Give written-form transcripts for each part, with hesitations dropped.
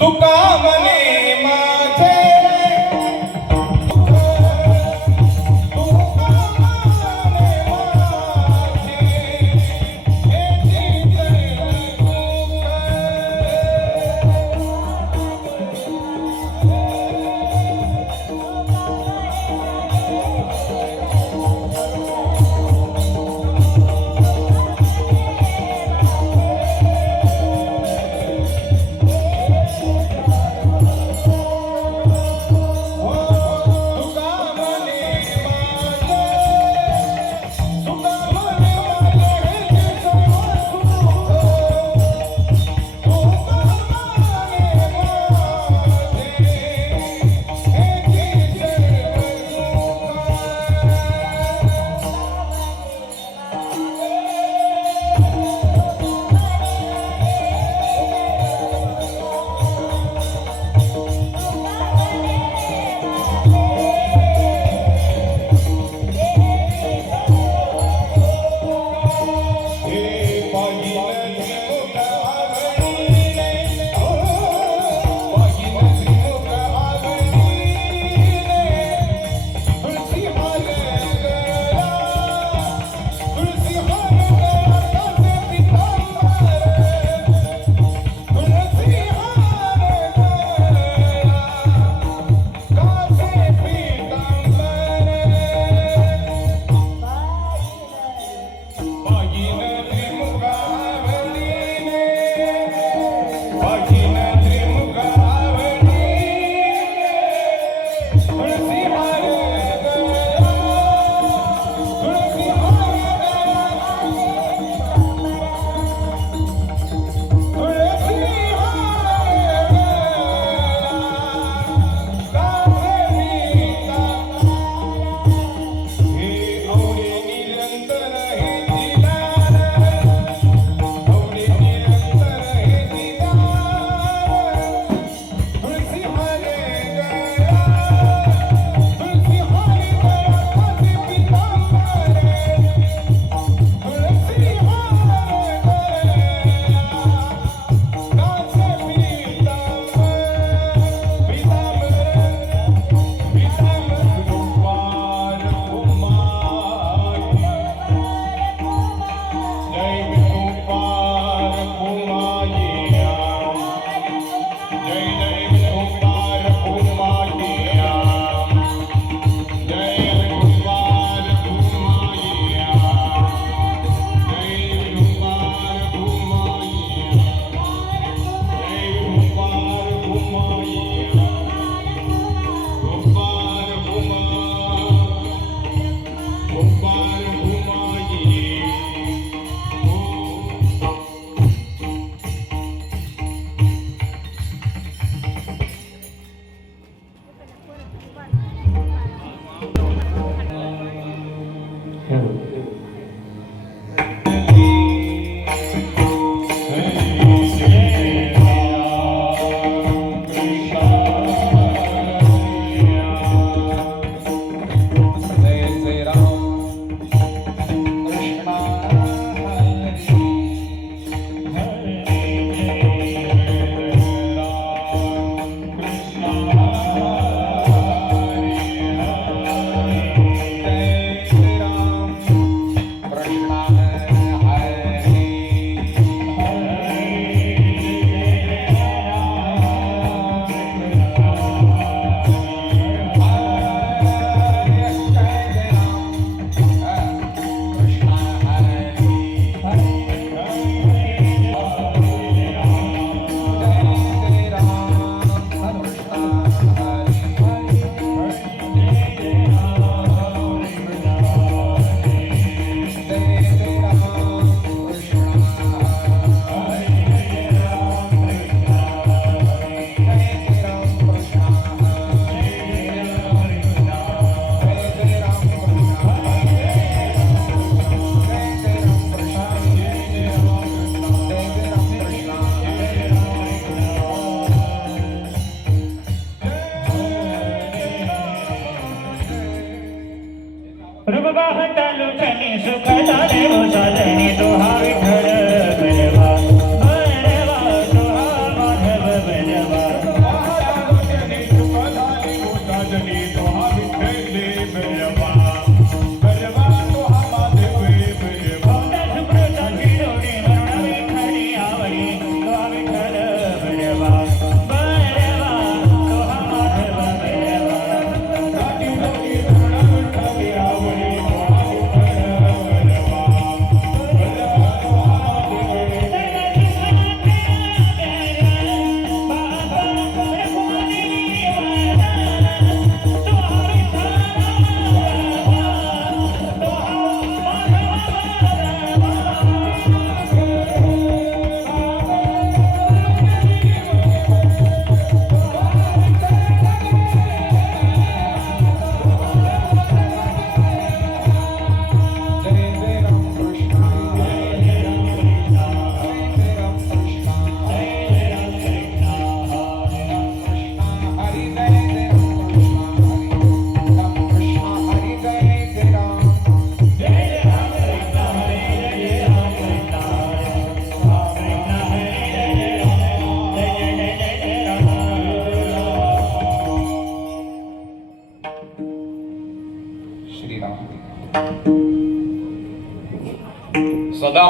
तुका मने माझे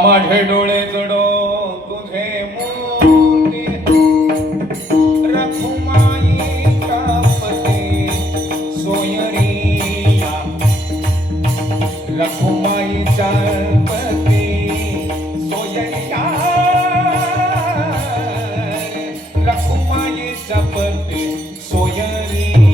माझे डोळे जडो तुझे मोती रखुमाई कापते सोयरिया रखुमाई चापते सोयरिया रखुमाई चापते सोयरिया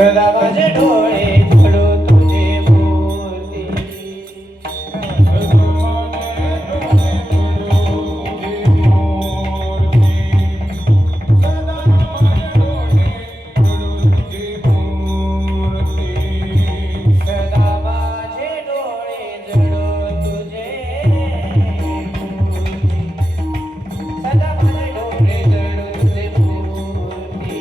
सदा माझे डोळे जळू तुझे मूर्ती सदा माझे डोळे जळू तुझे मूर्ती सदा माझे डोळे जळू तुझे मूर्ती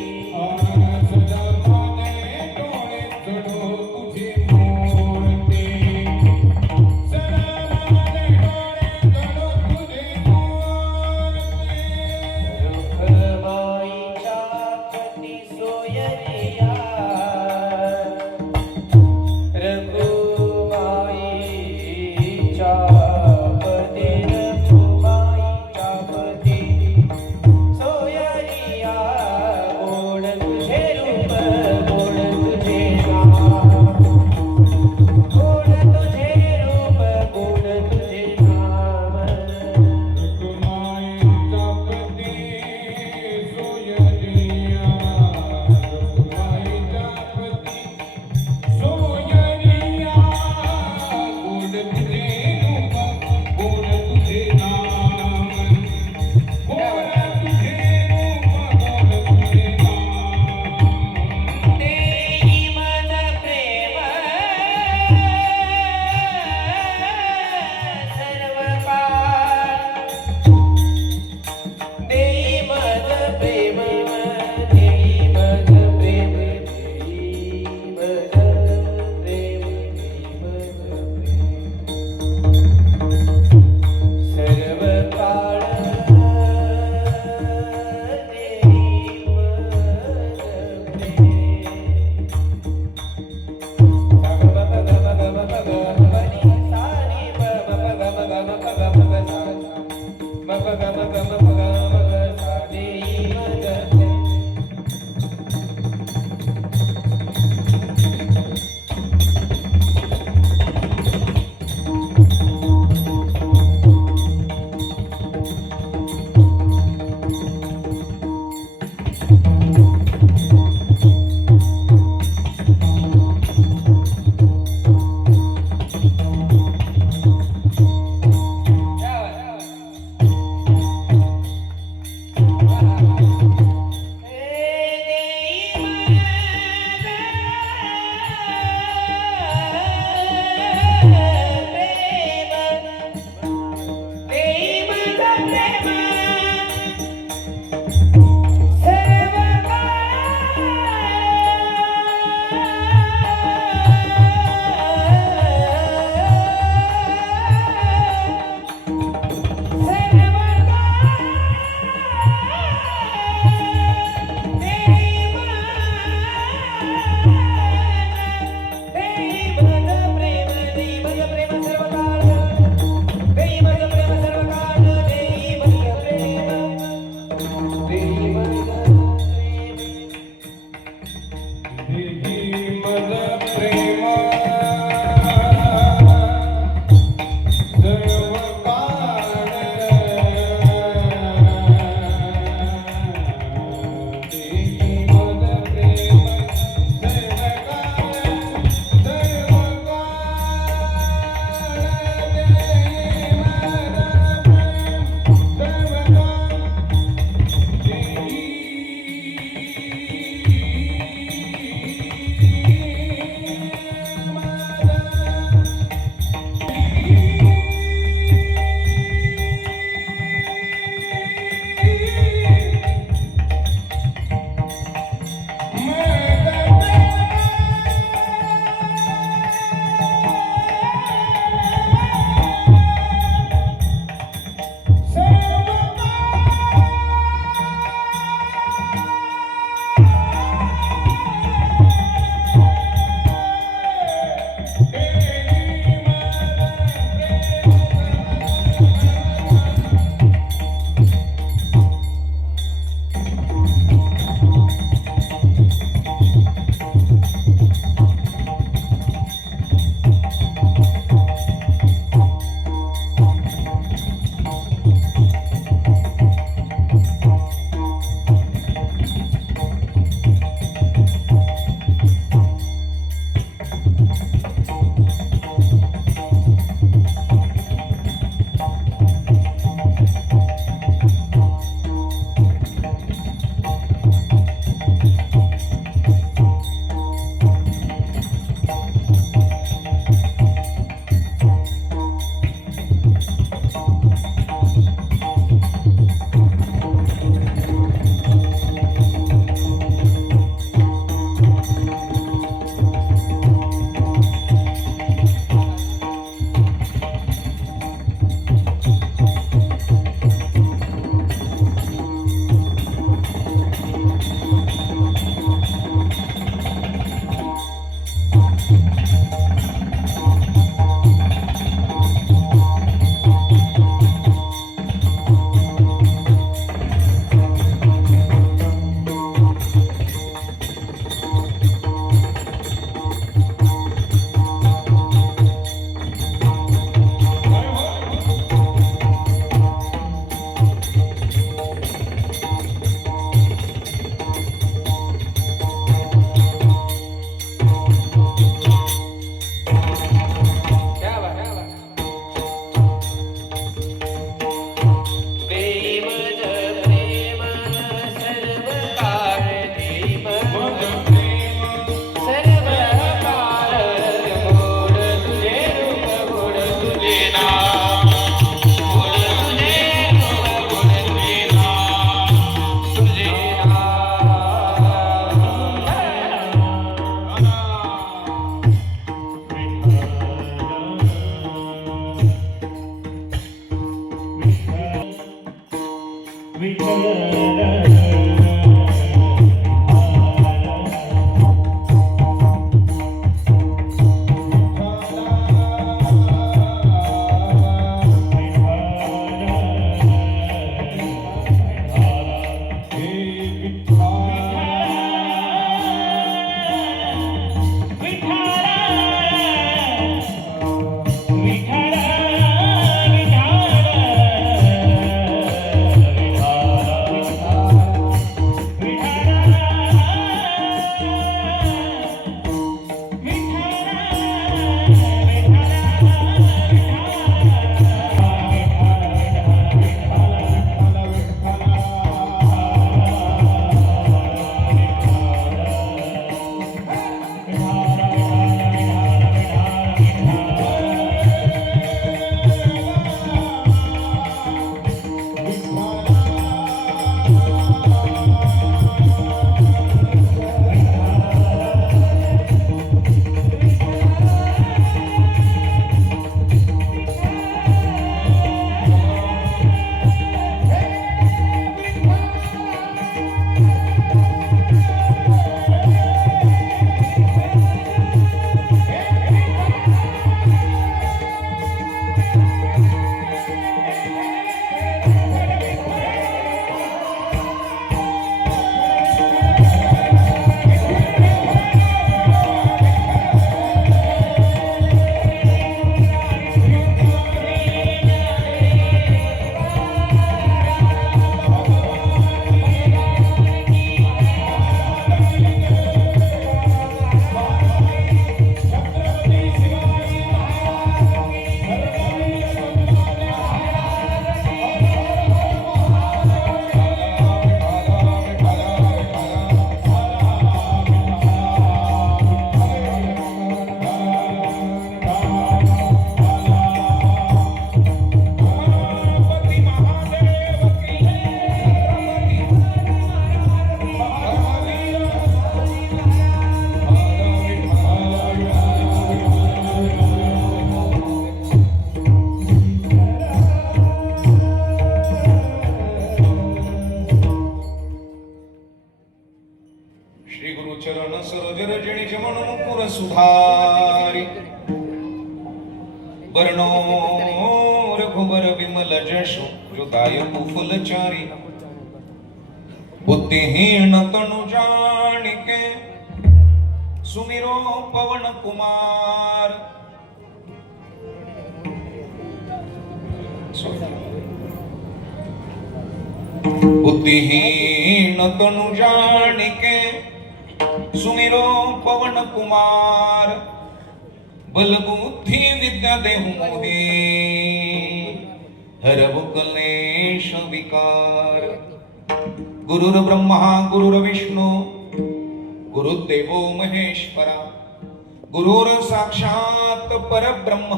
श्री गुरु चरण सरोज रजनी जमन मुकुर सुधारी वर्णो रघुबर विमल जशो जोदायकु फुलचारी बुद्धिहीन तनु जानिके सुमिरो पवन कुमार बुद्धिहीन तनु जानिके सुमिरो पवन कुमार बल बुद्धि विद्या देहु मोहे हरहु कलेश विकार गुरुर ब्रह्मा गुरुर विष्णु गुरुदेवो महेश्वरा गुरुर साक्षात परब्रह्म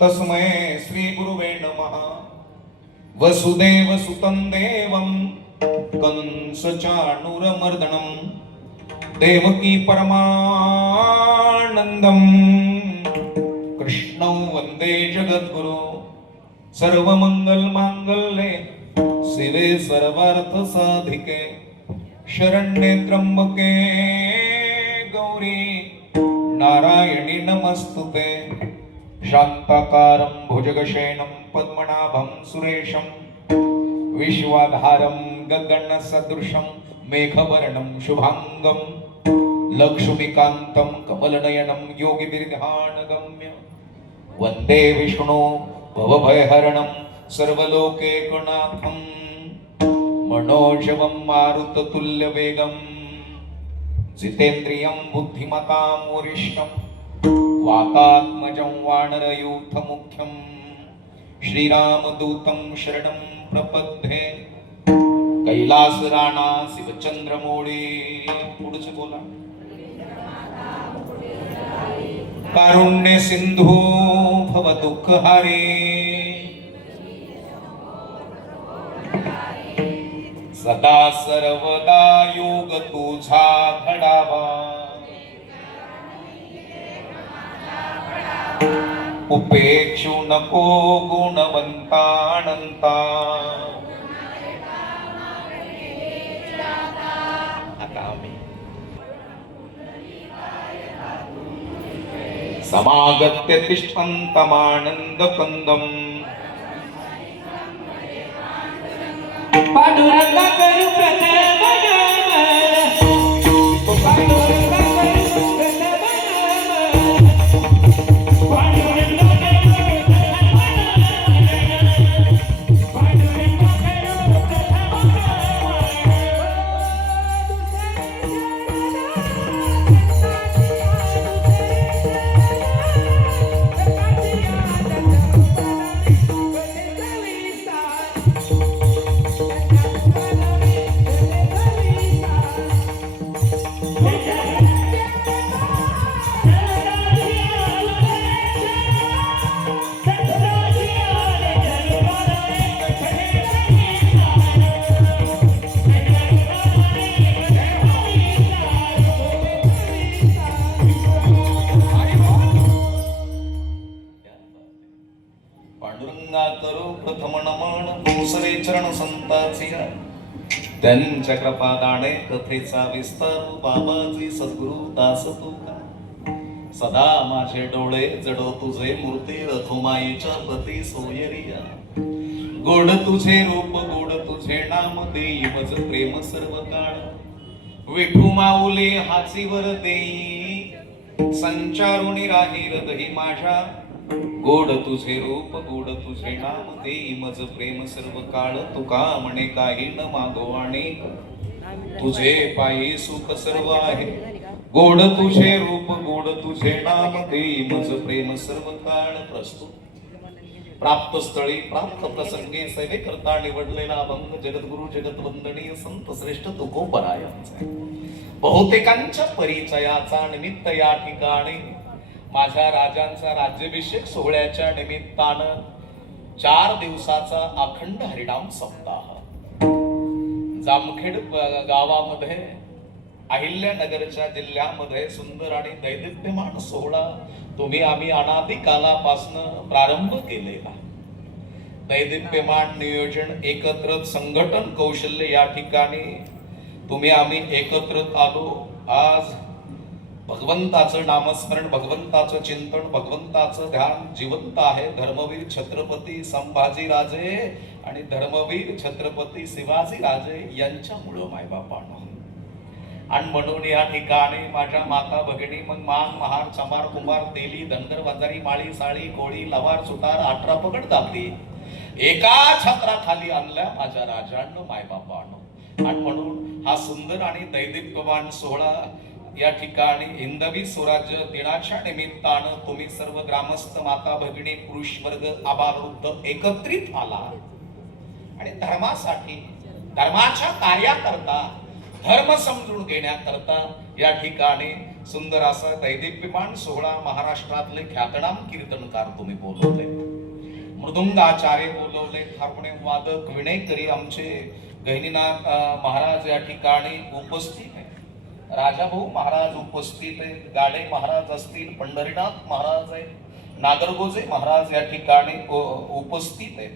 तस्मै श्री गुरुवे नमः वसुदेव सुतं देवं कंस चाणूरमर्दनं देवकी परमानंदं कृष्णं वंदे जगद्गुरु सर्वमंगल मांगल्ये शिवे सर्वार्थ साधिके शरण्ये त्र्यंबके गौरी नारायणी नमस्तुते शांताकारं भुजगशयनं पद्मनाभं सुरेशं विश्वाधारं गगनसदृशं मेघवर्णं शुभांगं लक्ष्मीकान्तं कमलनयनं योगिभिर्ध्यानगम्य वन्दे विष्णु भवभयहरणं सर्वलोकैकनाथं मनोजवं मारुततुल्यवेगं जितेन्द्रियं बुद्धिमतां वरिष्ठं वातात्मजं वानरयूथमुख्यं श्रीरामदूतं शरणं प्रपद्ये कैलास राणा शिवचंद्रमौळी पुढचं बोला कारुण्य सिंधू भव दुःखहारी सदा सर्वदा योग तुझा घडावा उपेक्षु नको गुणवंतानंता समागत्य तिष्ठन्तमानन्दकन्दम् पांडुरंग करू प्रथम पांडुरंग करू पांडुरंगा करू प्रथम नमन दुसरे चरण संताचिया त्यांच्या कृपादाने कथेचा विस्तार बाबाजी सद्गुरु दास तुका सदा माझे डोळे जडो तुझे मूर्ती रथुमाईच्या पती सोयरिया गोड तुझे रूप गोड तुझे नाम देई मज प्रेम सर्व काळ विठू माऊली हाचीवर देई संचारुणी राही हृदयी माझ्या गोड तुझे रूप गोड तुझे नाम देई मज प्रेम सर्व काळ तुका म्हणे काही न मागो आणि तुझे पायी सुख सर्व आहे गोड तुझे रूप गोड तुझे नाम देई मज प्रेम सर्व काळ प्रस्तुत प्राप्त स्थळी प्राप्त प्रसंगी सेवे करता निवडलेला अभंग जगद्गुरु जगतवंदनीय संत श्रेष्ठ तुकोबरायांचा बहुतेकांच्या परिचयाचा निमित्त या ठिकाणी माझ्या राजांचा राज्याभिषेक सोहळ्याच्या निमित्तानं 4 दिवसाचा अखंड हरिनाम सप्ताह जामखेड गावामध्ये अहिल्यानगरच्या जिल्ह्यामध्ये सुंदर आणि दैदिप्यमान सोहळा आम्ही अनादी कालापासून प्रारंभ केलेला. दैदिप्यमान नियोजन एकत्र संघटन कौशल्य या ठिकाणी तुम्ही आम्ही एकत्रित आलो आज भगवंताचं नामस्मरण, भगवंताचं चिंतन, भगवंताचं ध्यान जिवंत आहे. धर्मवीर छत्रपती संभाजी राजे आणि धर्मवीर छत्रपती शिवाजी राजे यांच्यामुळं मायबापानं. आणि म्हणून या ठिकाणी माझ्या माता भगिनी मग मान महार चमार कुंभार तेली धनगर वंजारी माळी साळी कोळी लवार सुतार 18 पगड दाबली एका छत्राखाली आणल्या माझ्या राजांनो मायबापानं. आणि म्हणून हा सुंदर आणि दैदिप्यमान सोहळा या ठिकाणी हिंदवी स्वराज्य दिनाच्या निमित्तानं तुम्ही सर्व ग्रामस्थ माता भगिनी पुरुष वर्ग आबालवृद्ध एकत्रित आला आणि धर्मासाठी धर्माच्या कार्याकरता धर्म समजून घेण्याकरता या ठिकाणी सुंदर असा दैदिप्यमान सोहळा महाराष्ट्रातले ख्यातनाम कीर्तनकार तुम्ही बोलवले, मृदुंगाचार्य बोलवले, हार्मोनियम वादक विणेकरी आमचे गहिनीनाथ महाराज या ठिकाणी उपस्थित आहे, राजाभाऊ महाराज उपस्थित आहे, गाडे महाराज असतील, पंढरीनाथ महाराज आहे, नागरगोजे महाराज या ठिकाणी उपस्थित आहे,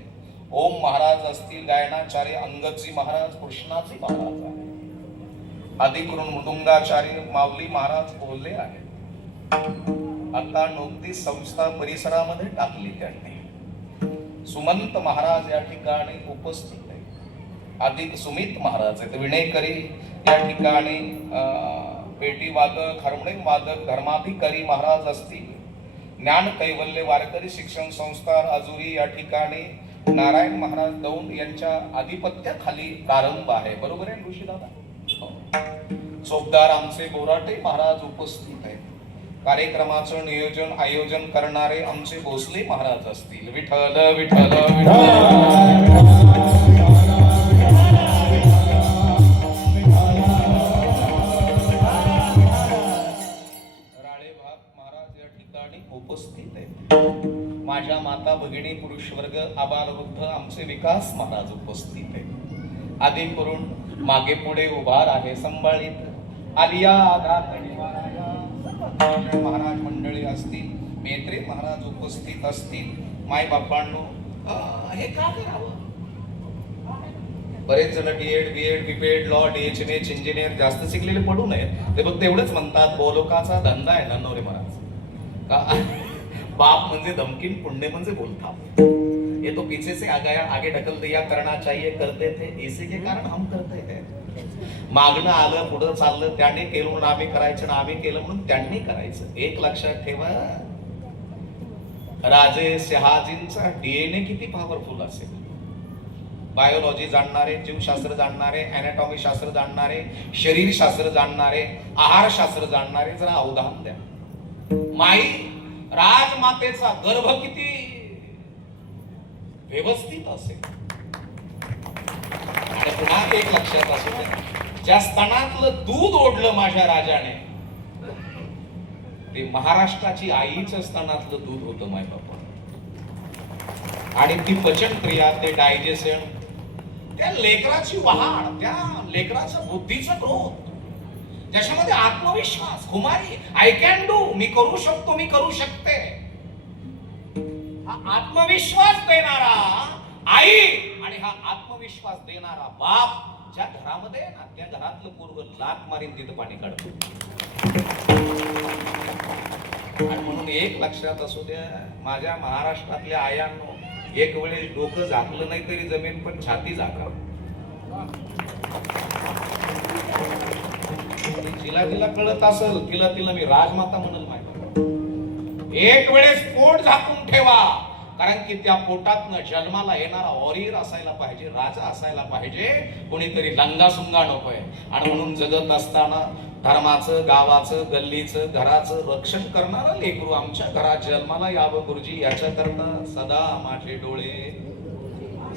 ओम महाराज असतील, गायनाचार्य अंगदजी महाराज, कृष्णाजी महाराज आहे, आदी करून मृदुंगाचार्य माऊली महाराज बोलले आहेत. आता नुकतीच संस्था परिसरामध्ये टाकली त्यांनी. सुमंत महाराज या ठिकाणी उपस्थित आहे, आदी सुमित महाराज आहेत, विणेकरी या ठिकाणी पेटी वादक, हार्मोनियम वादक, धर्माधिकारी महाराज असतील, ज्ञान कैवल्य वारकरी शिक्षण संस्था राजुरी या ठिकाणी नारायण महाराज दौंड यांच्या आधिपत्याखाली प्रारंभ आहे. बरोबर आहे ऋषी दादा? चोपदार आमचे बोराटे महाराज उपस्थित आहेत. कार्यक्रमाचं नियोजन आयोजन करणारे आमचे भोसले महाराज असतील. विठ्ठल विठ्ठल राळेभाग महाराज या ठिकाणी उपस्थित आहेत. माझ्या माता भगिनी पुरुष वर्ग आबालवृद्ध आमचे विकास महाराज उपस्थित आहेत. आदी करून मागे पुढे उभार आहे संभाळीत आलिया महाराज मंडळी असतील, मेत्रे महाराज उपस्थित असतील. माय बापांनो हे का करावं? बरेच जण DEd BEd BPEd law DHH engineer जास्त शिकलेले पडू नयेत. ते फक्त एवढंच म्हणतात बोलोकाचा धंदा आहे ना नवरे महाराज का बाप म्हणजे धमकीन पुण्य म्हणजे बोलता. ये तो पीछे से आगे ढकल दिया करना चाहिए करते थे इसी के कारण हम करते हैं. मागणं आलं पुढं चाललं त्याने केलं म्हणून आम्ही करायचं ना आम्ही केलं म्हणून त्यांनी करायचं. एक लक्षात ठेवा राजे शहाजींचा डीएनए किती पॉवरफुल असेल. बायोलॉजी जाणणारे, जीवशास्त्र जाणणारे, अॅनाटॉमी शास्त्र जाणणारे, शरीरशास्त्र जाणणारे, आहारशास्त्र जाणणारे जरा अवधान द्या. माई राजमातेचा गर्भ किती व्यवस्थित असेल. आणि पुन्हा एक लक्षात असू द्या, ज्या स्तनातलं दूध ओढलं माझ्या राजाने ते महाराष्ट्राची आईच्या स्तनातलं दूध होतं माय बापा. आणि ती पचन क्रिया, ते डायजेशन, त्या लेकराची वाढ, त्या लेकराचं बुद्धीचं ग्रोथ, ज्याच्यामध्ये आत्मविश्वास, खुमारी, आय कॅन डू, मी करू शकतो, मी करू शकते, आत्मविश्वास देणारा आई आणि हा आत्मविश्वास देणारा बाप ज्या घरामध्ये ना त्या घरातलं पूर्व लात मारीन तिथं पाणी काढतो. आणि म्हणून एक लक्षात असू द्या माझ्या महाराष्ट्रातल्या आयांनो, एक वेळेस डोकं झाकलं नाही तरी जमीन पण छाती झाका. जिला कळत असेल तिला मी राजमाता म्हणल माहिती. एक वेळेस पोट झाकून ठेवा, कारण की त्या पोटातनं जन्माला येणारा वॉरियर असायला पाहिजे, राजा असायला पाहिजे, कोणीतरी लंगासुंगा नकोय. आणि म्हणून जगत असताना धर्माचं, गावाचं, गल्लीचं, घराचं रक्षण करणारा लेकरू आमच्या घरात जन्माला यावं गुरुजी, याच्याकरता सदा माझे डोळे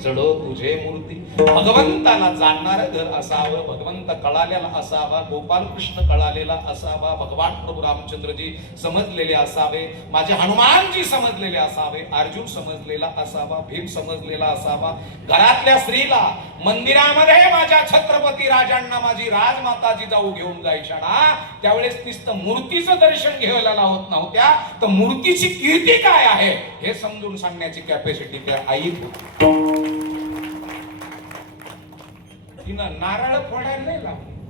जडो तुझे मूर्ती. भगवंताला जाणणारं घर असावं, भगवंत कळालेला असावा, गोपाल कृष्ण कळालेला असावा, भगवान प्रभू रामचंद्रजी समजलेले असावे, माझे हनुमानजी समजलेले असावे, अर्जुन समजलेला असावा, भीम समजलेला असावा. घरातल्या स्त्रीला मंदिरामध्ये माझ्या छत्रपती राजांना माझी राजमाताजी जाऊ घेऊन जायच्या ना, त्यावेळेस नुसतं मूर्तीचं दर्शन घ्यायला लावत नव्हत्या, तर मूर्तीची कीर्ती काय आहे हे समजून सांगण्याची कॅपॅसिटी त्या आईत होती. तिनं नारळ फोडायला नाही लावलं,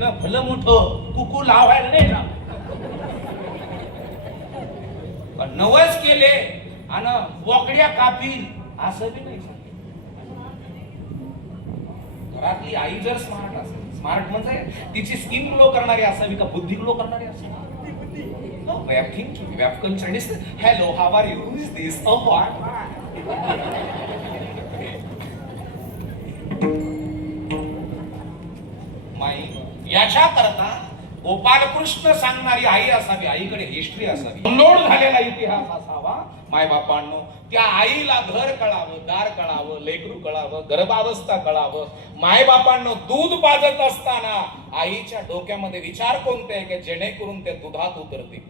तिला भलं मोठं कुकू लावायला नाही ना. पण नवस केले आणि बोकड्या कापील असं बी नाही सांगितलं. घरातली आई जर स्मार्ट असेल, स्मार्ट म्हणजे तिची स्किन ग्लो करणारी असावी का बुद्धी ग्लो करणारी असावी. Way of thinking, way of culture. Hello, how are you? Who is this? Oh, what? माई याच्या करता गोपालकृष्ण सांगणारी आई असावी, आईकडे हिस्ट्री असावी, डाउनलोड झालेला इतिहास असावा. माय बापांनो, त्या आईला घर कळावं, दार कळावं, लेकरू कळावं, गर्भावस्था कळावं. माय बापांनो, दूध पाजत असताना आईच्या डोक्यामध्ये विचार कोणते आहे की जेणेकरून ते दुधात उतरतील.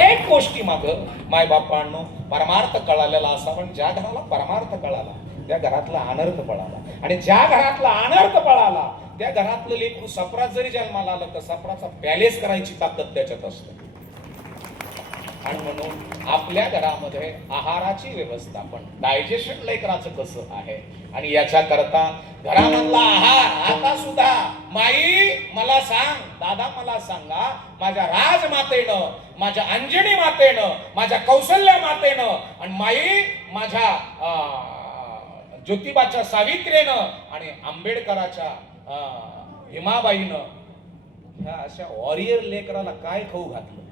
एक गोष्टी माग माय बापांनो परमार्थ कळालेला असावा. पण ज्या घराला परमार्थ कळाला त्या घरातला अनर्थ पळाला, आणि ज्या घरातला अनर्थ पळाला त्या घरातलं लेकरू सफरात जरी जन्माला आलं तर सफराचा पॅलेस करायची ताकद त्याच्यात असते. आणि म्हणून आपल्या घरामध्ये आहाराची व्यवस्थापन, डायजेशन लेकराचं कसं आहे, आणि याच्या करता घरामधला आहार आता सुद्धा माई मला सांग, दादा मला सांगा, माझ्या राजमातेनं, माझ्या अंजनी मातेनं, माझ्या कौशल्या मातेनं, आणि माई माझ्या ज्योतिबाच्या सावित्रीनं आणि आंबेडकराच्या भीमाबाईनं ह्या अशा वॉरियर लेकराला काय खाऊ घातलं.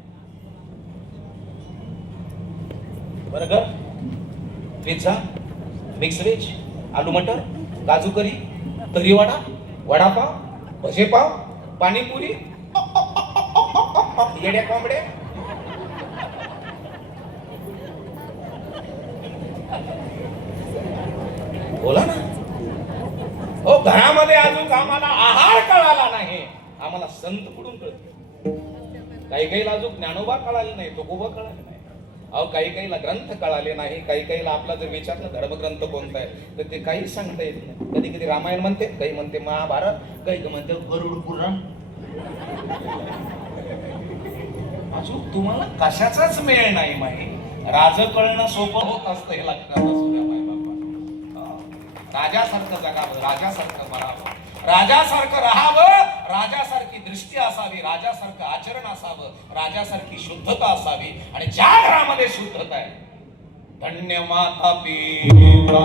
बर्गर, पिझ्झा, मिक्स व्हेज, आलू मटर, काजू करी, तरीवाडा, वडापाव, भजेपाव, पाणीपुरी, येड्या कोंबड्या. बोला ना. हो, घरामध्ये अजून आम्हाला आहार कळाला नाही, आम्हाला संत कुठून कळत. काही अजून ज्ञानोबा कळाले नाही, तुकोबा कळाले नाही. अहो, काही ग्रंथ कळाले नाही. काही आपला जर विचारलं धर्मग्रंथ कोणता आहे तर ते काही सांगता येत नाही. कधी रामायण म्हणते, काही म्हणते महाभारत, काही म्हणते गरुड पुराण. अजून तुम्हाला कशाचाच मेळ नाही माही. राज कळणं सोपं होत असतं हे लक्षात असू द्या माय बाबा. राजासारखं जगावं, राजासारखं बनावं, राजासारखं राहावं, राजासारखी दृष्टी असावी, राजासारखं आचरण असावं, राजासारखी शुद्धता असावी. आणि ज्या घरामध्ये शुद्धता आहे, धन्य माता पिता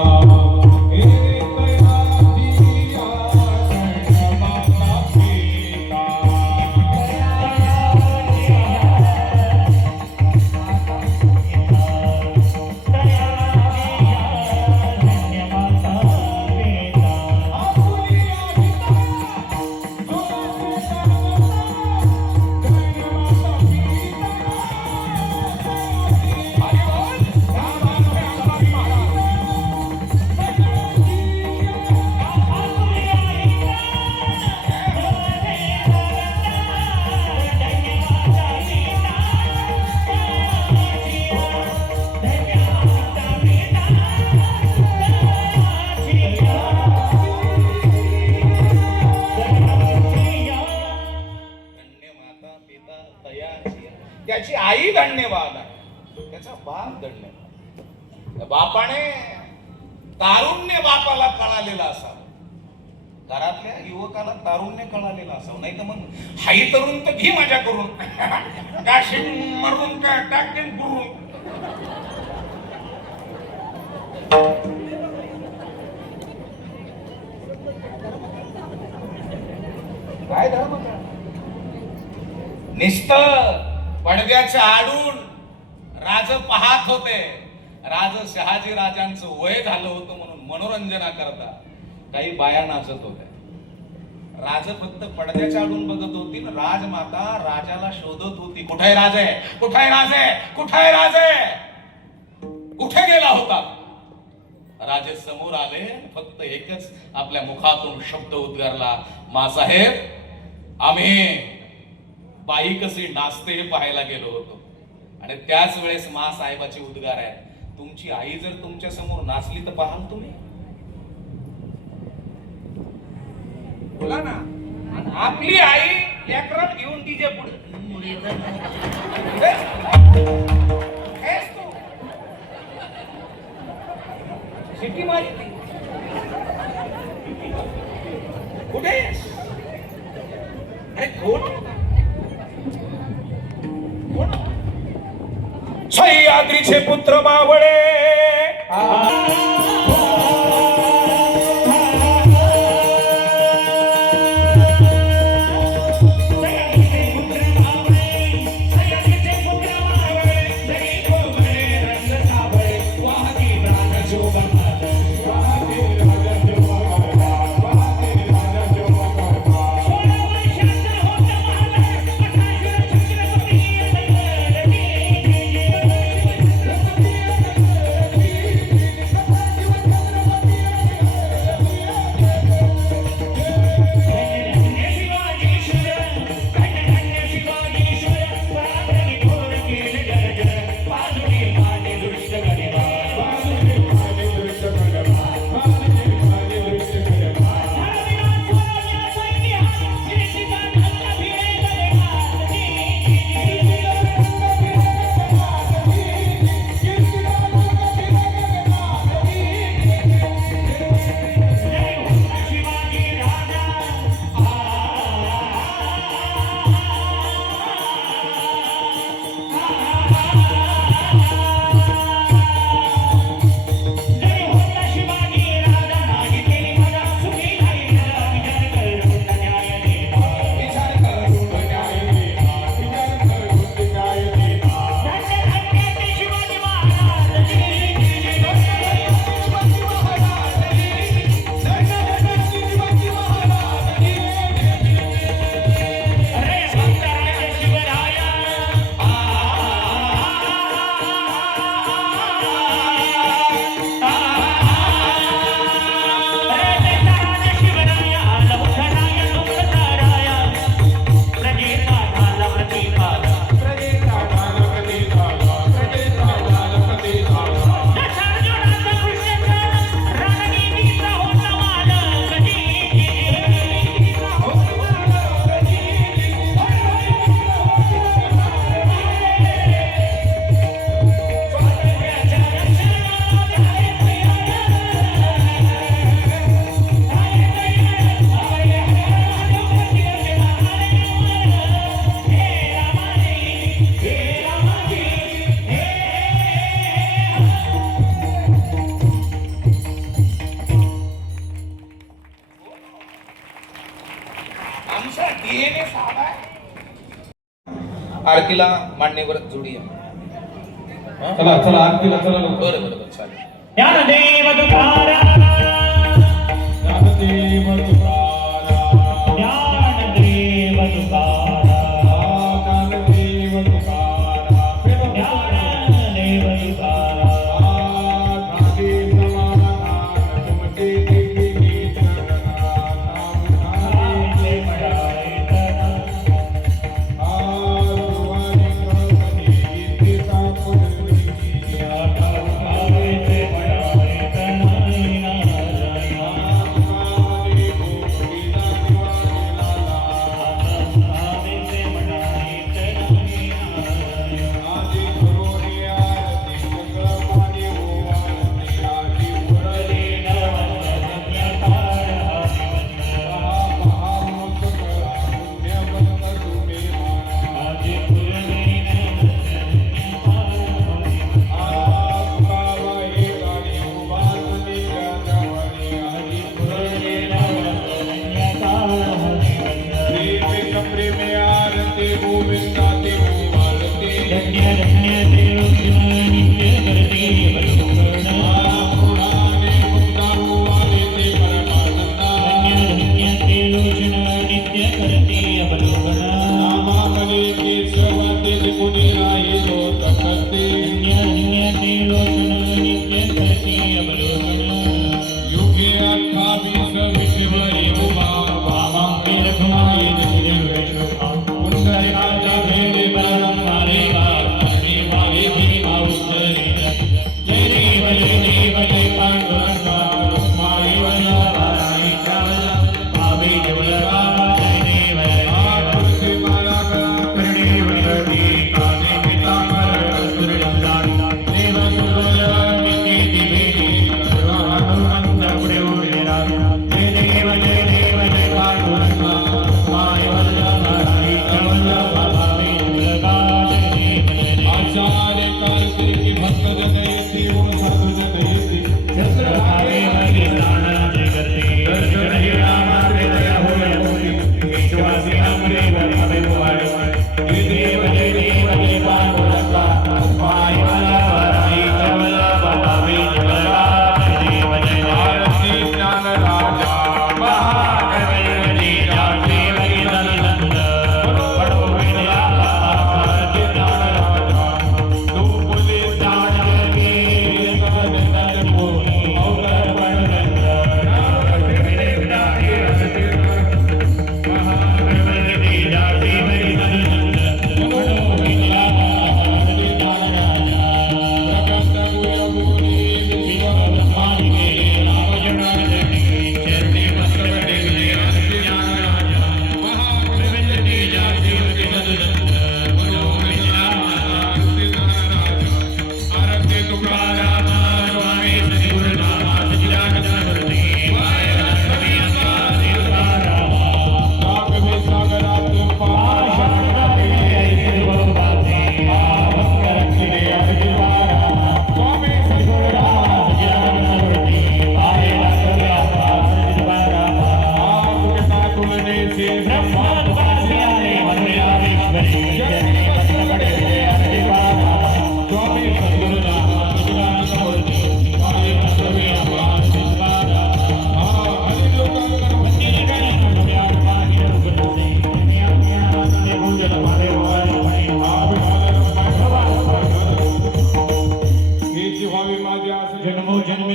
त्याची आई धन्यवाद आहे, त्याचा बाप धन्यवाद. बापाने तारुण्य बापाला कळालेला असावं, घरातल्या युवकाला तारुण्य कळालेला असावं. नाही तर मग हाई तरुण तर घी मजा करून काशीन मरून का टाकेन करून. काय धर्म निस्त पडद्याच्या आडून राज पाहत होते. राज शहाजी राजांचं वय झालं होतं म्हणून मनोरंजना करता काही बाया नाचत होत्या. राज फक्त पडद्याच्या आडून बघत होती, राजमाता राजाला शोधत होती. कुठे राज आहे, कुठे राज आहे, कुठे राज आहे, कुठे गेला होता. राजे समोर आले, फक्त एकच आपल्या मुखातून शब्द उद्गारला, मासाहेब आम्ही बाई कशी नाचते हे पाहायला गेलो होतो. आणि त्याच वेळेस मा साहेबाचे उद्गार आहेत, तुमची आई जर तुमच्या समोर नाचली तर पाहाल तुम्ही. बोला ना. आणि आपली आई लेकरात घेऊन तिच्या पुढे सिटी मारली. कुठे आहेस? अरे कोण कोण? सह्याद्रीचे पुत्र मावळे आमचा DNA साधा आहे. आरतीला मान्यवर जोडूया. चला चला आरतीला चला लवकर. बरं बरं बरं चालेल. ज्ञानदेव तुकाराम ज्ञानदेव तुकाराम ज्ञानदेव तुकाराम ज्ञानदेव तुकाराम ज्ञानदेव तुकाराम राधे समाधान तुमचे देखी नाम आले पडाय तना आरुवाने कळकने इथे सापडली आले पडाय तना नारायण आरुवाने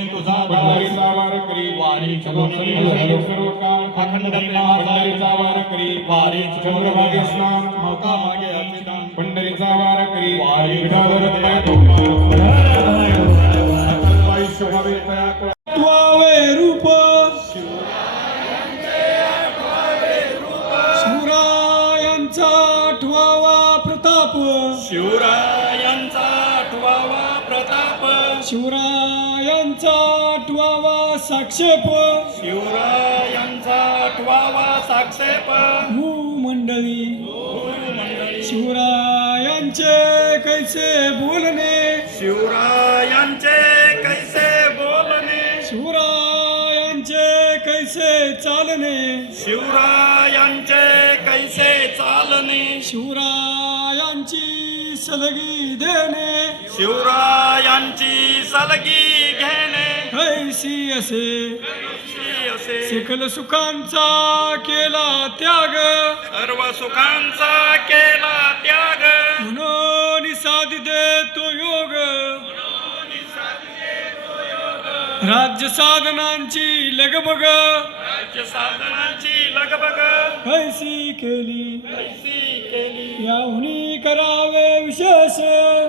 तुझा पंढरीचा वार करी वारी सर्व काम पंढरीचा वार करी वारी चंद्रभागे स्नान मौका मागे अतिदान पंढरीचा वार करी वारी विठावर पाय पाय स्वभावे तया आठवावे रूप शिवरायांचा आठवावा प्रताप शिवरायांचा आठवावा प्रताप शिवरायांचा आठवावा साक्षेप शिवरायांचा आठवावा साक्षेप भूमंडळी शिवरायांचे कैसे बोलणे शिवरायांचे कैसे बोलणे शिवरायांचे कैसे चालणे शिवरायांचे कैसे चालणे शिवरायांची सलगी देणे शिवरायांची सलगी घेणे कैसी असे असे सकल सुखांचा केला त्याग सर्व सुखांचा केला त्याग म्हणून साध देतो योग राज्य साधनांची लगबग राज्य साधनाची लगबग कैसी केली कैसी केली याहुनी करावे विशेष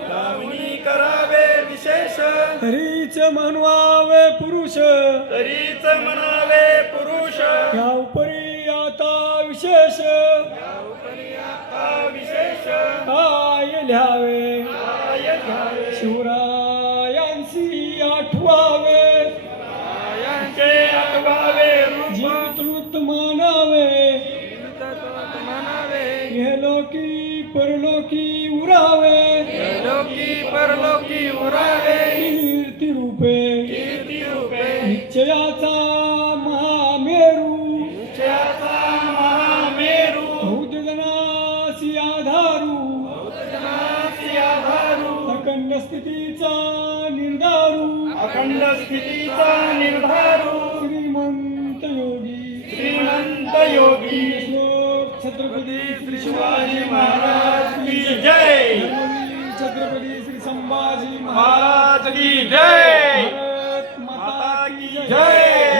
लावणी करावे विशेष तरीच म्हणवावे पुरुष तरीच म्हणावे पुरुष या उपरी आता विशेष विशेष काय लिहावे काय घ्यावे शिवरायांशी आठवावे यांचे आठवावे रूप जीवितृत मानावे म्हणावे इहलोकी परलोकी उरावे लोकी परलोकी उरावे कीर्ती रूपे कीर्ती रूपे निश्चयाचा महामेरू निश्चयाचा महामेरू बहुजनासी आधारू जनासी आधारू अखंड स्थितीचा निर्धारू अखंड स्थितीचा निर्धारू श्रीमंत योगी श्रीमंत योगी श्लोक छत्रपती श्री शिवाजी महाराज की जय धर्मवीर छत्रपती श्री संभाजी महाराज की जय भारत माता की जय जय